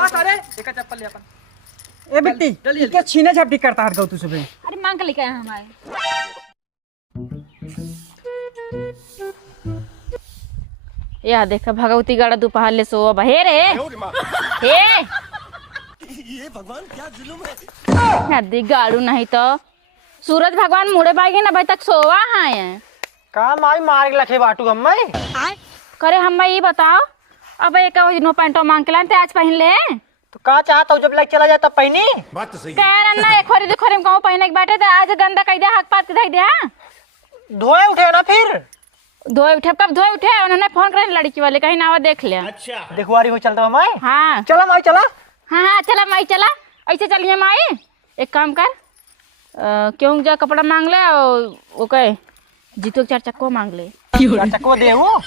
का सारे एक चप्पल ले अपन। ए बिट्टी क्या छीने झपटी करता है तू सुबह? अरे मांग के लेके आए हमारे। या देखा भगवती गड़ा दोपहर ले सो हे रे हे ये भगवान क्या जुल्म है। नदी गाड़ू नहीं तो सूरज भगवान मुड़े पाएंगे ना भाई तक सोवा है काम आई मार के लखे बाटू हम्मे करे हम ये बताओ अब एक नो पैंटो मांग के लाते आज पहन ले तो का चाहता हूँ जब लग चला जाता पहनी बात तो सही कह ना एक खोरी खोरी में कहूं पहने के बैठे तो आज गंदा कह दे हक पात के दे धोए उठे ना फिर धोए उठे कब धोए उठे उन्होंने फोन करे लड़की वाले कहीं ना देख लिया। अच्छा देखवारी हो चलता हमारे। हाँ चला माई चला। हाँ हाँ चला माई चला ऐसे चलिए माई एक काम कर क्यों जा कपड़ा मांग ले वो कहे जीतो चार चक्को मांग ले चक्को दे वो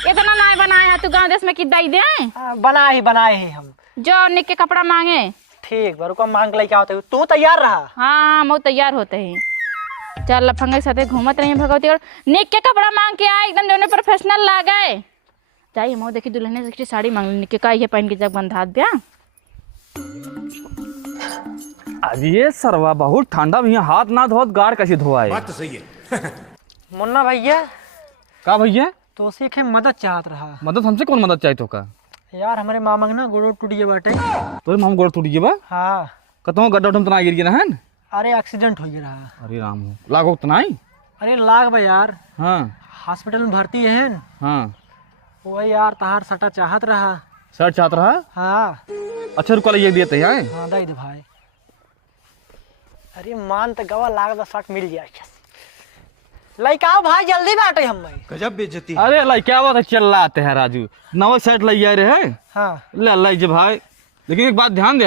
इतना ना बनाया तू गाँव देश में कि दई दे बनाए ही हम जो निक के कपड़ा मांगे ठीक बारू का मांग ले क्या होता है तू तैयार रहा। हाँ मैं तैयार होते ही चल लफंगे के साथे घूमत रही भगवती और निक के कपड़ा मांग के आए एकदम जो प्रोफेशनल लागे जाइए मैं देखी दुल्हन से साड़ी मांग निक के का ये पहन के जब बंधा ब्याह आज ये सरवा बहुत ठंडा भैया हाथ ना धोत गाड़ कैसे धोआए। बात तो सही है। मुन्ना भैया का भैया तो सीखे मदद चाहत रहा। मदद हमसे कौन मदद चाहिए तो का यार हमारे मामा ना गोड़ो टूट गया बाटे। तो माम गोड़ टूट गया बा हाँ कतो गड्ढा उठम तना गिर गया है। अरे एक्सीडेंट हो गया रहा। अरे राम लागो तो नहीं। अरे लाग बा यार हाँ हॉस्पिटल में भर्ती है हाँ वो यार तहार सटा चाहत रहा। सर चाहत रहा। हाँ अच्छा रुका ये दिए थे यार। हाँ दे दे भाई। अरे मान तो गवा लाग बा शर्ट मिल गया लइका भाई जल्दी बाटे हम गजब बेइज्जती। अरे लाई क्या बात है चल लाते हैं राजू नवा शर्ट लाई आ रहे हैं। हाँ ले लाई जे भाई लेकिन एक बात ध्यान दे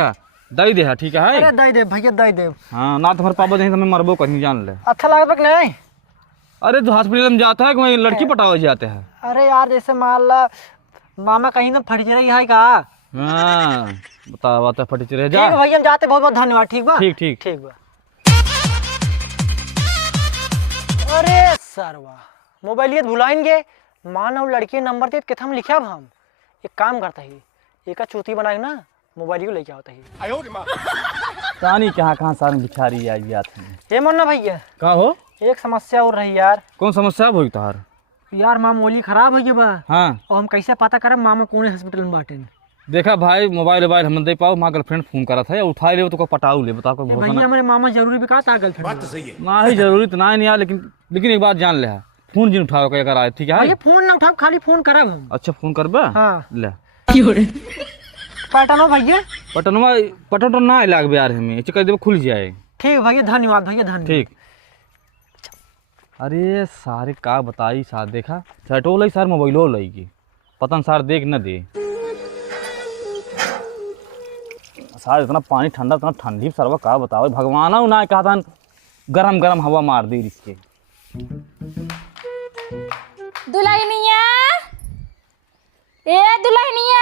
दई दे ठीक है। अरे दे दे भैया दे दे। हाँ ना तुम्हारे पापा नहीं तुम्हें मरबो कहीं जान ले। अच्छा लगा कि नहीं? अरे तो हॉस्पिटल में जाता है कोई लड़की पटावे जाते हैं। अरे यार जैसे मान ला मामा कहीं ना फट रही है का। हाँ बता बात फटी चले जा। ठीक भैया जाते बहुत बहुत धन्यवाद। ठीक बा ठीक ठीक ठीक बा। अरे सरवा मोबाइल भुलाएंगे मानव लड़की नंबर दे के हम लिखा हम एक काम करता ही एक चूती बनाए ना मोबाइल को लेके आता ही। तानी कहाँ सारे बिछारी आई जाते हैं। हे मुन्ना भैया का हो एक समस्या और रही यार। कौन समस्या हो तार? यार मामोली खराब हो गया बा। हाँ और हम कैसे पता करें मामा कौन हॉस्पिटल में बाटे। देखा भाई मोबाइल हम दे पाओ माँ गर्लफ्रेंड फोन करा था उठा ले तो पटाऊ ले बता को भैया हमारे मामा जरूरी भी कहा था गर्लफ्रेंड। बात तो सही है। ना ही जरूरी तो ना नहीं यार लेकिन एक बात जान ले फोन जिन उठाओ अगर आए ठीक है। भैया फोन ना उठाओ खाली फोन करब हम। अच्छा फोन करबा। हाँ ले पटनो भैया पटन ना लाग यार हमें कर देव खुल जाए। ठीक भैया धन्यवाद भैया धन्यवाद। ठीक। अरे सारे का बताई सार देखा शर्टो लाई सार मोबाइलो लाएगी पतन सार देख न दे सार इतना पानी ठंडा इतना ठंडी सरवा का बताओ भगवान ना कहा था गरम गरम हवा मार दे इसके। दुल्हनिया ए दुल्हनिया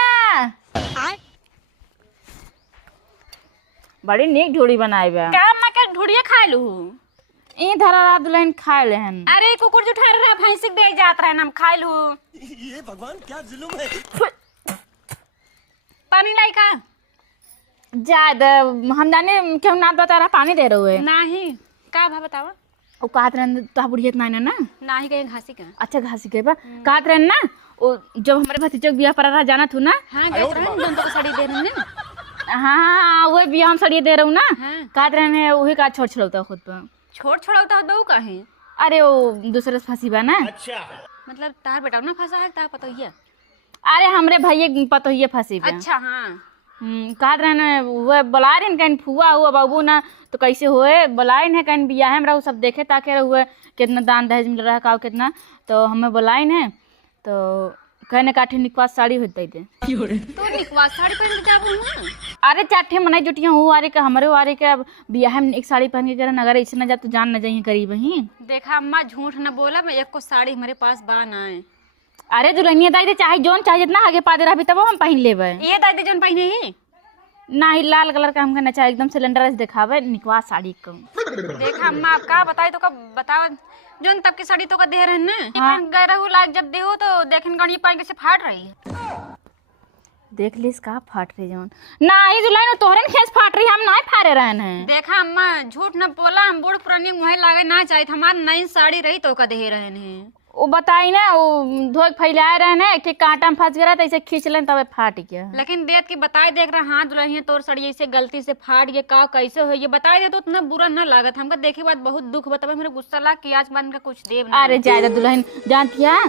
बड़ी नीक ढोड़ी बनाए बा का मैं का ढूढ़िया खा लू। ई धरा दुल्हन खाए ले हन। अरे कुकुर जो ठहर रहा भैंस दे जात रहा हम खा लू। ये भगवान क्या जुल्म है। पानी लाई का जाद हम जाने क्यों ना बता रहा पानी दे रहे है नाही का भा बतावा वो कहत रहन तो बुढ़ियत ना ना नाही कहीं घासी का। अच्छा घासी के बा कहत रहन ना वो जब हमारे भतीजे के बियाह पर रहा जाना थू ना। हाँ गए रहे दोनों को साड़ी दे रहे ना। हाँ वो बियाह हम सड़िए दे रहा हूँ ना। हाँ। कहत रहन वही का छोड़ छोड़ता खुद पर छोड़ छोड़ाता हो दो कहीं। अरे वो दूसरे से फंसी बा ना। अच्छा मतलब तार बेटा ना फंसा है तार पता ही है। अरे हमरे भैया पतो ही फंसी बा। अच्छा हाँ कहत रहन वो बुला रहे कहीं फुआ हुआ बाबू ना तो कैसे हुए बुलाए है कहीं बियाह में रहो सब देखे ताके हुए कितना दान दहेज मिल रहा है कितना तो हमें बुलाए है तो कहने काठी निकवास साड़ी होते थे। तो निकवास साड़ी पहन के जाबू ना। अरे चाठे मनाई जुटिया हूँ आरे का हमारे वारे के अब बियाह में एक साड़ी पहन के करन अगर ऐसे न जा तो जान न जाइए करीब ही। देखा अम्मा झूठ न बोला मैं एक को साड़ी हमारे पास बा ना है। अरे दुल्हनिया दाई चाहे जोन चाहे जितना आगे पा दे रहा तब हम पहन लेबे। ये दादी जोन पहने ही ना ही लाल कलर का हमका नचा एकदम सिलेंडर दिखावे निकवास साड़ी को। देखा अम्मा आप का बताई तो का बताओ जोन तब की साड़ी तो का दे रहे ना। हाँ। गए रहू लाग जब देहो तो देखन गणी पाएंगे से फाट रही है। देख लीस का फाट रही जवन ना ही दुल्हन तोहरे खेस फाट रही हम ना फाड़े रहन है। देखा अम्मा झूठ न बोला, हम बूढ़ पुरानी मुहे लागे ना चाहिए, हमार नई साड़ी रही तो का दे रहन है। वो बताई ना वो धोए फैलाए रहे ना कि कांटा में फंस गया था ऐसे खींच लेन तब फाट गया। लेकिन देख के बताए देख रहा हाँ दुल्हन तोर साड़ी ऐसे गलती से फाट गया का कैसे हो ये बताए दे तो उतना बुरा न लागत। हमको देखे बाद बहुत दुख बतावे, मेरे गुस्सा ला कि आज बन का कुछ देव ना। अरे ज्यादा दुल्हन जानती है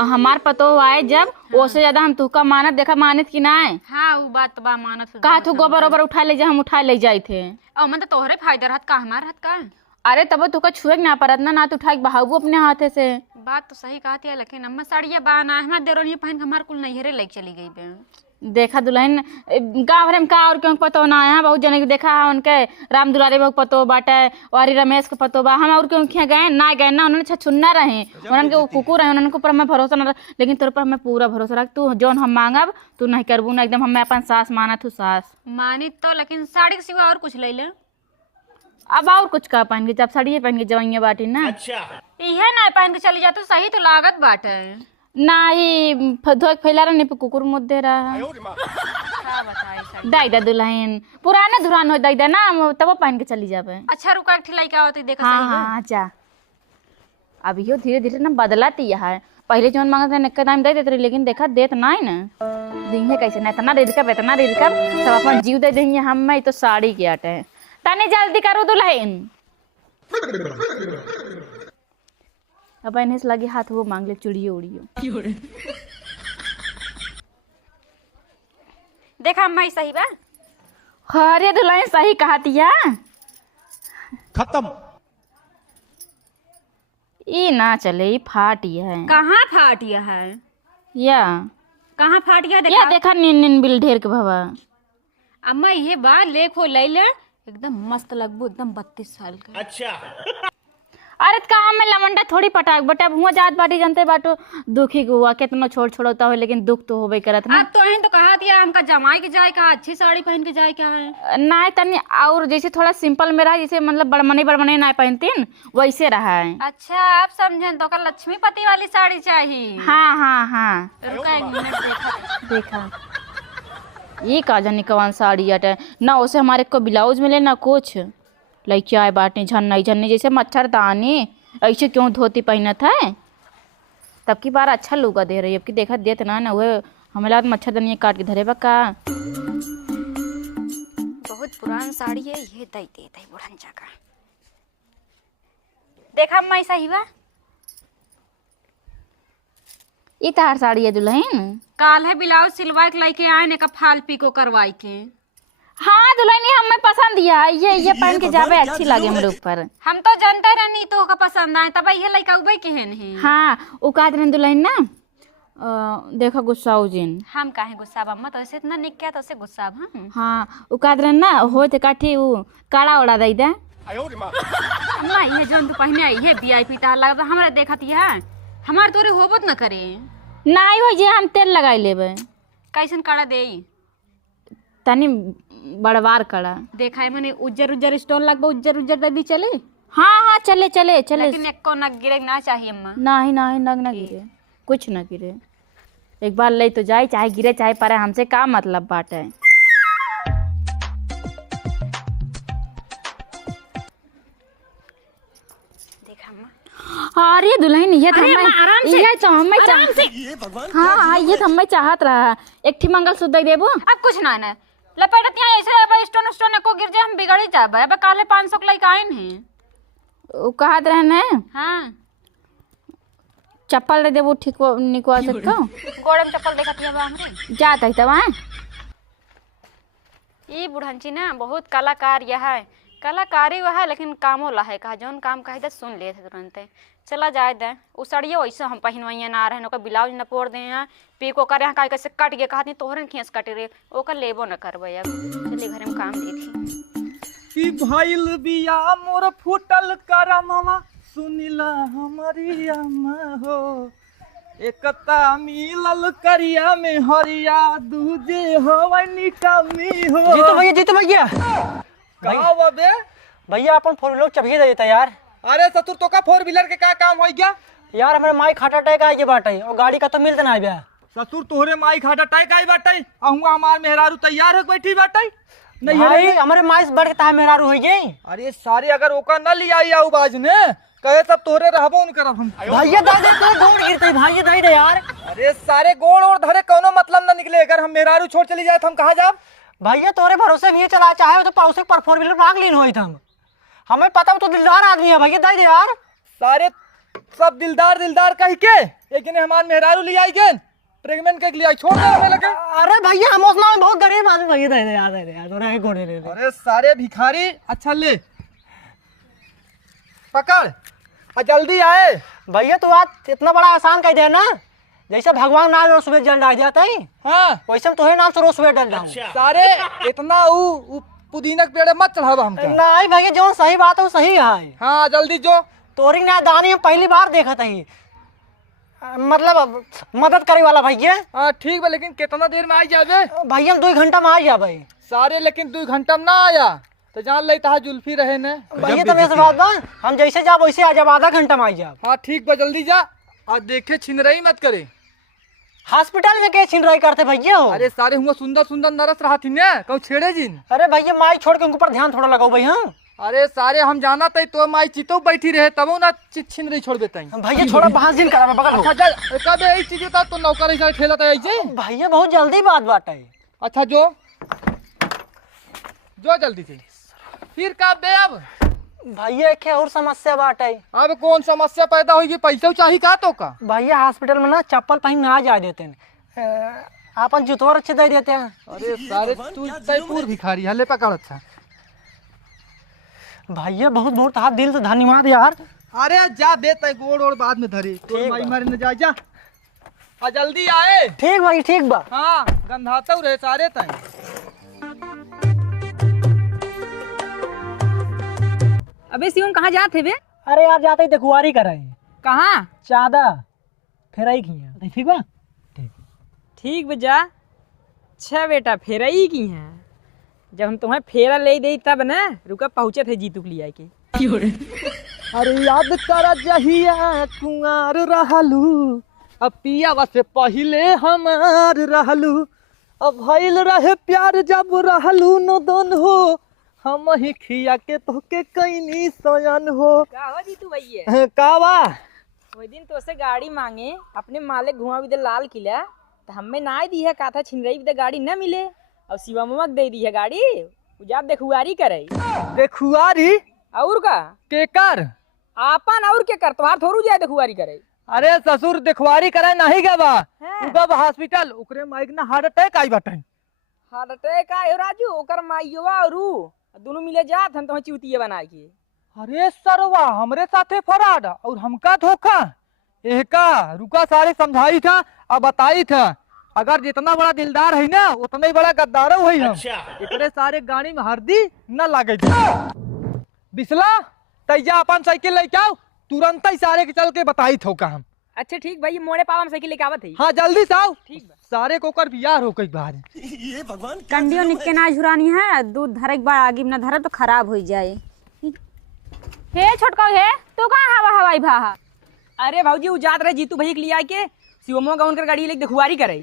हमार पतो आए जब उससे ज्यादा हम तुका मानत देखा मानत की ना है। हाँ वो बात तो बा मानत कहा तू गोबर ओबर उठा ले जा हम उठा ले जाए थे और मैं तो तोहरे फायदा रहत का हमार रहत का। अरे तब तुका छुए ना परत ना तू उठा के बहाबू अपने हाथे से। बात तो सही कहती है लेकिन अम्मा साड़िया बाना हमारे देरोनी पहन के हमार कुल नैहरे लेके चली गई बे। देखा दुल्हन गाँव भरे में का और क्यों पतो ना है बहुत जने के देखा है उनके राम दुलारे बहुत पतो बाटे और रमेश को पतो बा हम और क्यों गए ना गए ना उन्होंने छुन्ना रहे उन्होंने कुकुर रहे उन्होंने ऊपर हमें भरोसा ना लेकिन तेरे पर हमें पूरा भरोसा रख तू जौन हम मांगब तू नहीं करबू ना एकदम हमें अपन सास माना तू सास मानी तो लेकिन साड़ी के सिवा और कुछ ले ले। अब और कुछ का पहन के जब साड़ी पहन के जवाइए बाटी ना इहे ना पहन के चली जा तो सही तो लागत बाटे ना ही धोक फैला रहा नहीं कुकुर मुद दे रहा है। क्या बताई साड़ी। दाई दा दुल्हन पुराना धुरान हो दाई दा ना तब पहन के चली जाबे। अच्छा रुका एक ठिलाई क्या होती देखा हाँ सही है। हाँ जा अब यो धीरे धीरे ना बदलाती है पहले जो मांगत रहे नक्का दाम दे देते रहे लेकिन देखा देत ना है ना देंगे कैसे ना इतना रिरकब सब अपन जीव दे देंगे हम मैं तो साड़ी के आटे है तने जल्दी करो दुल्हन। अब इन्हें लगे हाथ वो मांग ले चुड़ियो उड़ियो देखा अम्मा ही सही बा। अरे दुल्हन सही कहा तिया खत्म। ये ना चले ये फाटी है कहाँ फाटिया है या कहाँ फाटिया या देखा। देखा निन निन बिल ढेर के भवा अम्मा ये बा लेखो ले ले एकदम मस्त लगबू एकदम 32 साल का। अच्छा। अरे कहा में लमंडा थोड़ी पटाक बटा हुआ जात बाटी जानते बाटो दुखी को हुआ कितना छोड़ता हो लेकिन दुख तो होबे करत ना। अब तो अहन तो कहा दिया हमका जमाई के जाए कहा अच्छी साड़ी पहन के जाए क्या है ना तनी और जैसे थोड़ा सिंपल में रहा जैसे मतलब बड़मने ना पहनतीन वैसे रहा है। अच्छा आप समझे तो का लक्ष्मीपति वाली साड़ी चाहिए। हाँ हाँ हाँ रुका एक मिनट देखा ये का जानी कौन साड़ी अटे ना उसे हमारे को ब्लाउज मिले ना कुछ लड़की आए बाटे झन्नी झन्नी जैसे मच्छरदानी ऐसे क्यों धोती पहनत है तब की बार अच्छा लुगा दे रही है अब की देखा देत ना ना वह हमें लगा मच्छरदानी काट के धरे बा का। बहुत पुरान साड़ी है ये दई दे दई बुढ़ंचा का। देखा अम्मा ऐसा ही बा। ये तार साड़ी है दुल्हन काल है ब्लाउज सिलवाई के लेके आए ने का फाल पीको करवाई के। हाँ दुल्हन ये हमें पसंद दिया ये पहन के जावे अच्छी लगे मेरे ऊपर। हम तो जानते रहनी तो का पसंद आए तब ये लड़का उबई के है। हाँ वो का दुल्हन ना देखा गुस्सा हो जिन हम काहे गुस्सा अम्मा तो ऐसे इतना निक क्या तो से गुस्सा हम। हाँ वो का ना हो ते काठी वो काड़ा उड़ा दई दे अम्मा ये जोन तो पहने आई है वीआईपी तार लगा हमरा देखत है हमार तोरे होबत न करे ना हो जे हम तेल लगाई लेबे कैसन काड़ा दे तनी बड़वार कड़ा देखा है मैंने उज्जर उज्जर स्टोन लगभग उज्जर उज्जर दबी चले। हाँ हाँ चले चले चले लेकिन एक को नग गिरे ना चाहिए अम्मा। नहीं नग ना गिरे कुछ ना गिरे एक बार ले तो जाए चाहे गिरे चाहे परे हमसे का मतलब बात है। देखा अम्मा अरे दुल्हन ये आराम से ये भगवान हाँ ये हमें चाहत रहा एक थी मंगलसूत्र दे देबो अब कुछ ना ना लपेटत यहाँ ऐसे अब स्टोन स्टोन को गिर जाए हम बिगड़ ही जाबे अब काले 500 के लाइक आइन है। वो कहत रहने हाँ चप्पल दे देबो ठीक निकवा सकता गोड़े में चप्पल देखत है हमरे जात है तब ई बुढ़ंची ना बहुत कलाकार यह है कलाकारी वह है लेकिन कामो ला है कहा जौन काम कहे सुन लिए थे तुरंत चला जाए दे उ साड़िया वैसे हम पहनवैया ना रहे ओकर ब्लाउज न पोड़ दे हैं पीको करे यहाँ कैसे कट गए कहती तोहरे खींच कटे रे ओकर लेबो न करबे अब चलिए घर में काम देखी कि भइल बिया मोर फूटल करमवा सुनिला हमारी अम्मा हो एकता मिलल करिया में हरिया दूजे हवनी कमी हो जीतो भैया का बे भैया अपन 4 व्हीलर चबिए दे देता यार। अरे सतुर तो का 4 व्हीलर के का काम हो गया यार हमारे माई खाटा अटैक आ गया बाटे और गाड़ी का तो मिलता ना गया ससुर तोहरे माई खाटा टाई काई बाटई अहुआ हमार मेहरारू तैयार है बैठी बाटई नहीं है भाई रे? हमारे माइस बढ़ता है मेरा रू है। अरे सारे अगर ओका न लिया आऊ बाज ने कहे सब तोहरे रहबो न करब हम। भैया दे दे तो ढूंढ गिरते भैया दे दे यार। अरे सारे गोड़ और धरे कोनो मतलब न निकले अगर हम मेहरारू छोड़ चली जाए तो हम कहाँ जाब। भैया तोरे भरोसे भी चला चाहे तो पड़ोसे पर 4 व्हीलर मांग लीन होई हम। हमें पता तो दिलदार आदमी है भैया दे दे यार। सारे सब दिलदार कह के लेकिन हमार मेहरारू लिया आई के प्रेग्नेंट के लिया छोड़ दे हमें लगे। अरे भैया हम उसना बहुत गरीब आदमी भैया दे दे यार, दे दे यार तोरा के गोड़े ले ले। अरे सारे भिखारी अच्छा ले पकड़ और जल्दी आए। भैया तो आज इतना बड़ा आसान कह दे ना, जैसे भगवान नाम रोज सुबह जल डाल जाता है हाँ वैसे हम तुम्हें नाम से रोज सुबह डल जाऊँ। सारे इतना ऊ पुदीना के पेड़ मत चढ़ावा हमका। नहीं भैया जो सही बात है वो सही है। हाँ जल्दी जो तोरी ना दानी हम पहली बार देखा था ही, मतलब मदद करे वाला भैया। हाँ ठीक बा लेकिन कितना देर में आई जाबे। भैया हम 2 घंटा में आ जा भाई। सारे लेकिन 2 घंटा में ना आया तो जान ले तहा जुल्फी रहे ने। भैया तो ऐसे बात बा हम जैसे जा वैसे आ जा, आधा घंटा में आ जा। हाँ ठीक बा जल्दी जा और देखे छिनरई मत करे। हॉस्पिटल में क्या छिन रही करते भैया हो? अरे सारे हुआ सुंदर नरस रहा थी ने कहू छेड़े जिन। अरे भैया माई छोड़ के उनके ऊपर ध्यान थोड़ा लगाओ भैया। अरे सारे हम जाना तई तो माई चितो बैठी रहे तब ना छिनरई छोड़ देता भैया थोड़ा बाहर दिन करा बगल हो। अच्छा जा कब यही चीज होता तो नौकर ऐसा ठेला था ऐसे। भैया बहुत जल्दी बात है। अच्छा जो जल्दी से फिर कब बे अब। भैया क्या और समस्या बात है। अब कौन समस्या पैदा होगी पैसा चाहिए का तो का। भैया हॉस्पिटल में ना चप्पल पहन ना जा देते हैं, अपन जूतवर अच्छे दे देते हैं। अरे सारे तू तैपूर भिखारी हले पकड़। अच्छा भैया बहुत बहुत आप दिल से धन्यवाद यार। अरे जा बे तय गोड़ और बाद में धरी तो माई मारे न जा आ जल्दी आए। ठीक भाई ठीक बा। हाँ गंधाता रहे सारे तय। अबे शिवम कहाँ जाते बे? अरे यार जाते ही देखुआरी कर रहे हैं। कहाँ? चादा फिर आई खिया ठीक बा। ठीक बजा। अच्छा बेटा फेरा ही की है। जब हम तुम्हें फेरा ले दे तब ना रुका पहुँचे थे जीतू के लिए के। अरे याद कर जहिया कुंवार रहलू अब पियावा से पहले हमार रहलू अब भइल रहे प्यार जब रहलू न दोन हो हम ही खिया के तोके कैनी सयन हो। का हो जीतू भैया? कावा वो दिन तो से गाड़ी मांगे अपने मालिक घुमा भी दे लाल किला तो हमें ना दी है कहा था छिनरई भी दे गाड़ी न मिले और शिवमक दे दी है गाड़ी उजाब देखुआरी करे। देखुआरी और का केकर आपन और के कर तोहार थोड़ू जाए देखुआरी करे। अरे ससुर देखुआरी करे नहीं गवा हाँ। उगब हॉस्पिटल ओकरे माइक ना हार्ट अटैक आई बाटे। हार्ट अटैक आयो राजू ओकर माइयोवा और दोनों मिले जात हम तो चिवतिये बना के। अरे सरवा हमरे साथे फराड और हमका धोखा एहका रुका सारे समझाई था अब बताई था अगर जितना बड़ा दिलदार है ना उतना ही बड़ा गद्दार है हम। इतने सारे गाड़ी में हरदी न लागे बिसला तैया अपन साइकिल लेके आओ तुरंत ही सारे के चल के बताई थो का हम। अच्छा ठीक भाई मोड़े पावा में साइकिल लेके आवत है। हाँ जल्दी से आओ ठीक बा। सारे को कर बियाह हो कई बार। कंडियो निके ना झुरानी है दूध धरे के बाद आगे में ना धरे तो खराब हो जाए। हे छोटका हे तू कहाँ हवा हवाई भा। अरे भाजी उ जात रहे जीतू भैया के लिए के शिवमो का उनकर गाड़ी लेके देखुआरी करे।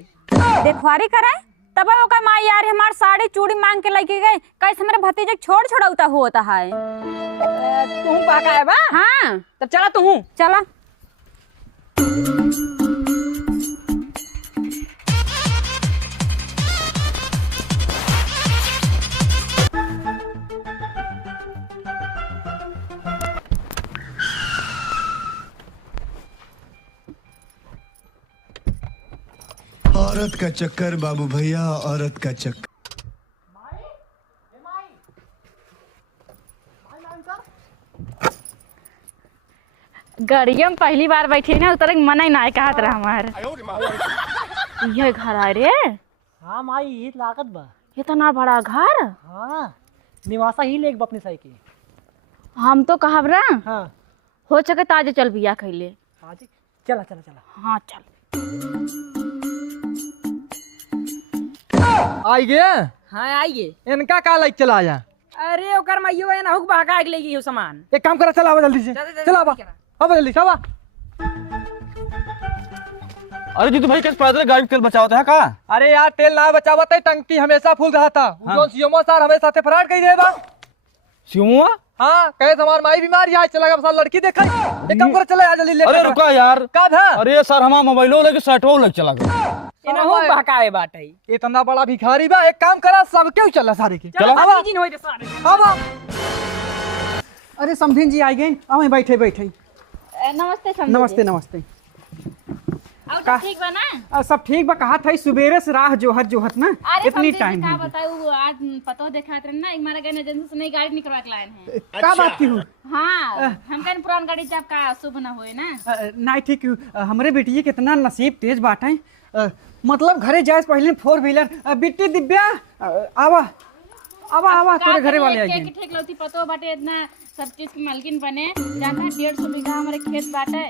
देखवारी करे तब ओकर माँ यार हमार साड़ी चूड़ी मांग के लेके गए कैसे हमारे भतीजे छोड़ छोड़ौता होता है। तू पाका है बा? हाँ तब चला तू चला। औरत का चक्कर बाबू भैया औरत का चक्कर। गाड़िया में पहली बार बैठी ना उतर मना ही ना कहत रहा हमार। ये घर आ रे। हाँ माई ये लागत बा। इतना बड़ा घर। हाँ निवासा ही लेके अपनी साइकिल। हम तो कहब रा हाँ हो सके ताजे चल बिया कैले। आज चला चला चला। हाँ चल आई गए। हाँ आइए। इनका का लाइक चला जा। अरे ओकर माइयो है ना हुक बहका के ले गई हो सामान। एक काम करा चला जल्दी से चला बा अब जल्दी चला। अरे जीतू भाई कैसे पैदल गाड़ी तेल बचावत है का? अरे यार तेल ना बचावत है, टंकी हमेशा फुल रहा था। जो सीएमओ सर हमें साथे फरार कही दे बा। सिमुआ? हाँ कहे हमार माई बीमार यहाँ चला गया लड़की देखा एक काम कर चले आ जल्दी ले। अरे रुका यार का था? अरे सर हमारा मोबाइलो लेके शर्टो लेके चला गया। इनहु बहकावे बाटे इतना बड़ा भिखारी बा, एक काम करा सब क्यों चला सारे के। चलो आवा। दिन होई रे सारे आवा। अरे समधिन जी आ गए, आओ बैठे बैठे। नमस्ते समझी। नमस्ते नमस्ते। और सब ठीक बा ना? सब ठीक बा। कहा था सुबेरे से राह जोहत जोहत ना अरे इतनी समझी टाइम का है। बताऊं आज पतो देखा थे ना, हमारा गन एजेंसी से नई गाड़ी निकलवा के लाए हैं। का बात की हूँ? हाँ हम कहने पुरान गाड़ी जब का शुभ ना होए ना। नहीं ठीक हमरे बेटिए कितना नसीब तेज बाटे। मतलब घरे जाए से पहले 4 व्हीलर बिट्टी दिव्या आवा आवा आवा तेरे घरे वाले आएंगे। ठीक लगती पतो बाटे इतना सब चीज की मालकिन बने जाना 150 बीघा हमारे खेत बाटे।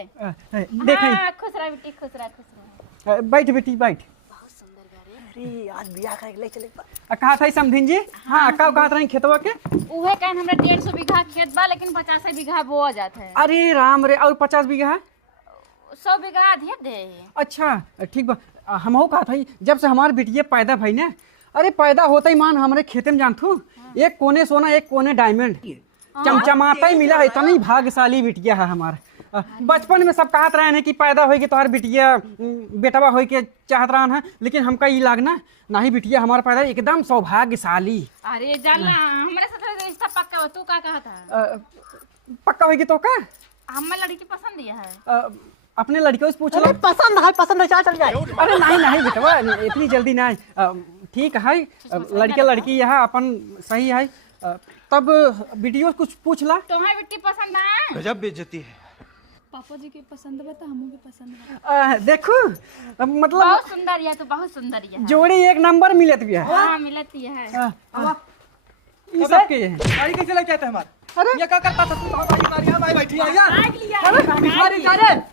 देखें हाँ, खुश रह बेटी खुश रह खुश रह। बैठ बेटी बैठ। अरे आज बियाह करे ले चले। कहा था समधिन जी? हाँ का कहा था खेतवा के? उहे कहन हमरा 150 बीघा खेत बा लेकिन 50 बीघा बोआ जात है। अरे राम रे, और 50 बीघा है? 100 बीघा अधिक दे। अच्छा ठीक बा। हमहू कहा था जब से हमारे बिटिया पैदा भई ना, अरे पैदा होता ही मान हमारे खेते में जानथू एक कोने सोना एक कोने डायमंड चमचमाता ही मिला है। इतना ही भाग्यशाली बिटिया है हमारा। बचपन में सब कहत रहे हैं कि पैदा होगी तो हर बिटिया बेटवा हो के चाहत रहा है, लेकिन हमका ये लागना ना ही बिटिया हमारा पैदा एकदम सौभाग्यशाली। अरे जान हमारे साथ रिश्ता पक्का हो। तू का कहा था? पक्का होगी तो का? हमारे लड़की पसंद है। अपने लड़कियों से पूछ लो। पसंद है चल जाए। अरे नहीं नहीं बेटवा इतनी जल्दी नहीं। ठीक है लड़के लड़की यहाँ अपन सही है। तब वीडियो कुछ पूछ ला। तुम्हारी बेटी पसंद है? गजब बेइज्जती है। पापा जी के पसंद बा तो हमू के पसंद बा। देखो मतलब बहुत सुंदर है, तो बहुत सुंदर है। जोड़ी एक नंबर मिलत भी है। हाँ मिलती है। ये सब के है। गाड़ी कैसे लेके आते हमारे? अरे ये क्या करता था तू? हमारी बैठी है यार। अरे सारे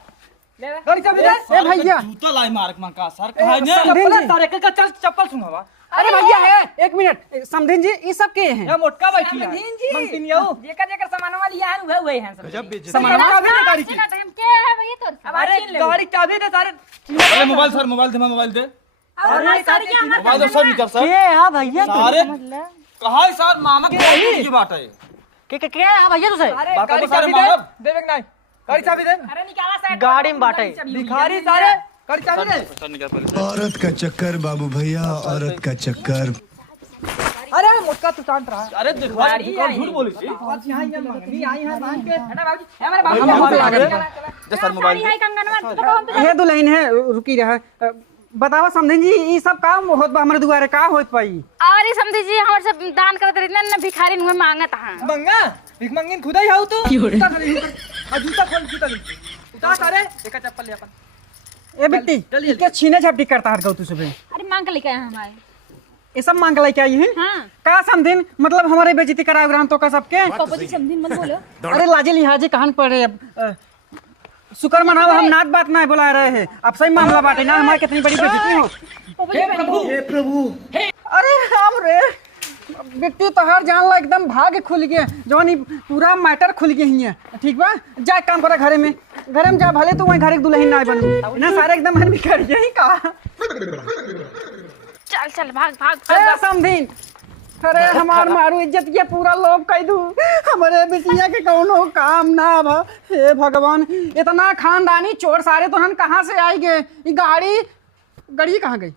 गाड़ी चाबी दे। ए भैया जूता लाई मार्क में का सर कहा ने? समधिन जी। सारे का चल चप्पल सुनावा। अरे भैया है एक मिनट। समधिन जी ये सब के हैं? ये मोटका बैठी है। समधिन जी। मंगती आओ। जेकर सामानवा लिया है उहे उहे हैं सब। गजब बेइज्जती। सामानवा चाबी दे गाड़ी की। सुना टाइम के है भैया तोर से? अब अरे छीन ले। गाड़ी चाबी दे सारे। अरे मोबाइल सर मोबाइल दे मोबाइल दे अरे सारी क्या मोबाइल दे सर निकल सर। ये हां भैया सारे कहा है सर मामा की बात है। के है भैया तुसे? गाड़ी सारे चाबी दे। मानव देवे कि नहीं? गाड़ी चाबी दे। अरे निकाला साइड गाड़ी में बाटे। भिखारी सारे गाड़ी चाबी दे। सर निकल पहले। औरत का चक्कर बाबू भैया, औरत का चक्कर। अरे मोटका तू चाट रहा है। अरे देखो झूठ बोली थी। यहाँ ये मंगनी आई है मान के। हमारे बाबू हम बाबू लग रहे। निकाला। दे सर मोबाइल दे। कंगनवा तो हम ये दुल्हन है रुकी रहा। बतावा समधिन जी ये सब काम होत बा हमारे दुआरे का होत पाई? और समझी जी हमारे सब दान करत रही ना भिखारी नुए मांगत हां। मंगा भिख मंगिन खुदा ही हाउ तो। जूता खोल जूता ले। उतार सारे एक चप्पल ले अपन। ए बेटी क्या छीने झपटी करता है गौ तू सुबह? अरे मांग के लेके आए हमारे। ये सब मांग लाई क्या है? हाँ का समधिन मतलब हमारे बेइज्जती कराए ग्राम तो का सबके? पापा जी समझी मत बोलो। अरे लाजे लिहाजे कहां पड़े अब शुक्र मनाओ हम नात बात नहीं बुला रहे हैं। अब सही मामला बाटे ना हमारी कितनी बड़ी बेइज्जती हो। हे प्रभु। अरे राम रे बेटी तो हर जान ला एकदम भाग खुल गया जवानी पूरा मैटर खुल गया ही है। ठीक बा जा काम करा घरे में जा भले तू वहीं घर दुल्हन ना बनू ना सारे एकदम मन बिखर गई का। चल चल भाग भाग अरे समधिन अरे हमार मारू इज्जत ये पूरा लोभ कह दू हमारे बिटिया के कौनो काम ना भा। हे भगवान इतना खानदानी चोर सारे तो हम कहाँ से आई गए? ये गाड़ी कहाँ गई?